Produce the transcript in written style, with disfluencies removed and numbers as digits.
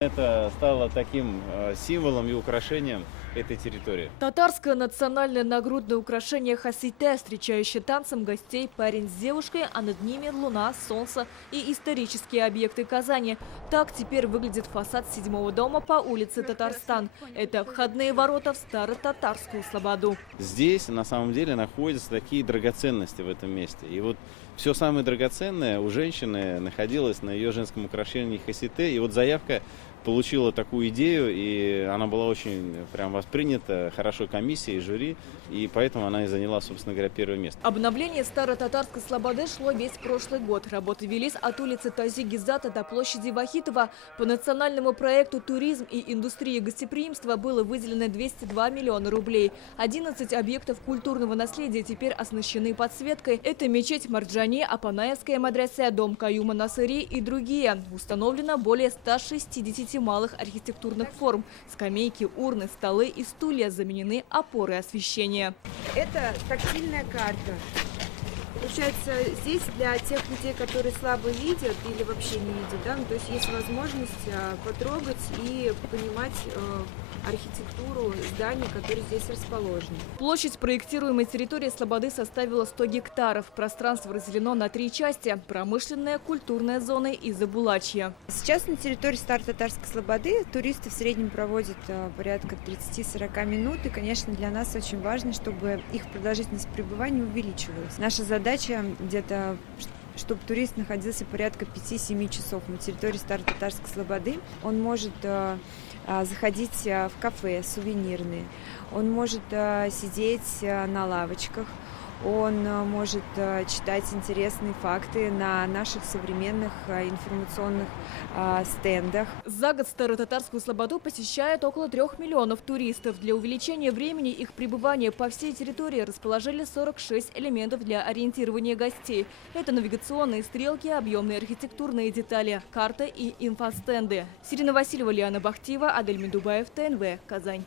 Это стало таким символом и украшением этой территории. Татарское национальное нагрудное украшение хасите, встречающее танцем гостей парень с девушкой, а над ними луна, солнце и исторические объекты Казани. Так теперь выглядит фасад 7-го дома по улице Татарстан. Это входные ворота в Старо-Татарскую слободу. Здесь на самом деле находятся такие драгоценности в этом месте. И вот все самое драгоценное у женщины находилось на ее женском украшении хасите. И вот заявка получила такую идею, и она была очень прям воспринята хорошо комиссией, жюри, и поэтому она и заняла, собственно говоря, первое место. Обновление Старо-Татарской слободы шло весь прошлый год. Работы велись от улицы Тази-Гизата до площади Вахитова. По национальному проекту «Туризм и индустрия гостеприимства» было выделено 202 миллиона рублей. 11 объектов культурного наследия теперь оснащены подсветкой. Это мечеть Марджани, Апанаевская мадресе, дом Каюма Насыри и другие. Установлено более 160 малых архитектурных форм. Скамейки, урны, столы и стулья заменены опоры освещения. Это тактильная карта. Получается, здесь для тех людей, которые слабо видят или вообще не видят, да, то есть есть возможность потрогать и понимать архитектуру зданий, которые здесь расположены. Площадь проектируемой территории слободы составила 100 гектаров. Пространство разделено на 3 части – промышленная, культурная зоны и Забулачье. Сейчас на территории Старо-Татарской слободы туристы в среднем проводят порядка 30-40 минут. И, конечно, для нас очень важно, чтобы их продолжительность пребывания увеличивалась. Наша задача где-то, чтобы турист находился порядка 5-7 часов на территории Старо-Татарской слободы. Он может заходить в кафе сувенирные, он может сидеть на лавочках, он может читать интересные факты на наших современных информационных стендах. За год Старо-Татарскую слободу посещает около 3 миллионов туристов. Для увеличения времени их пребывания по всей территории расположили 46 элементов для ориентирования гостей. Это навигационные стрелки, объемные архитектурные детали, карта и инфостенды. Сирина Васильева, Лиана Бахтиева, Адель Медубаев, ТНВ, Казань.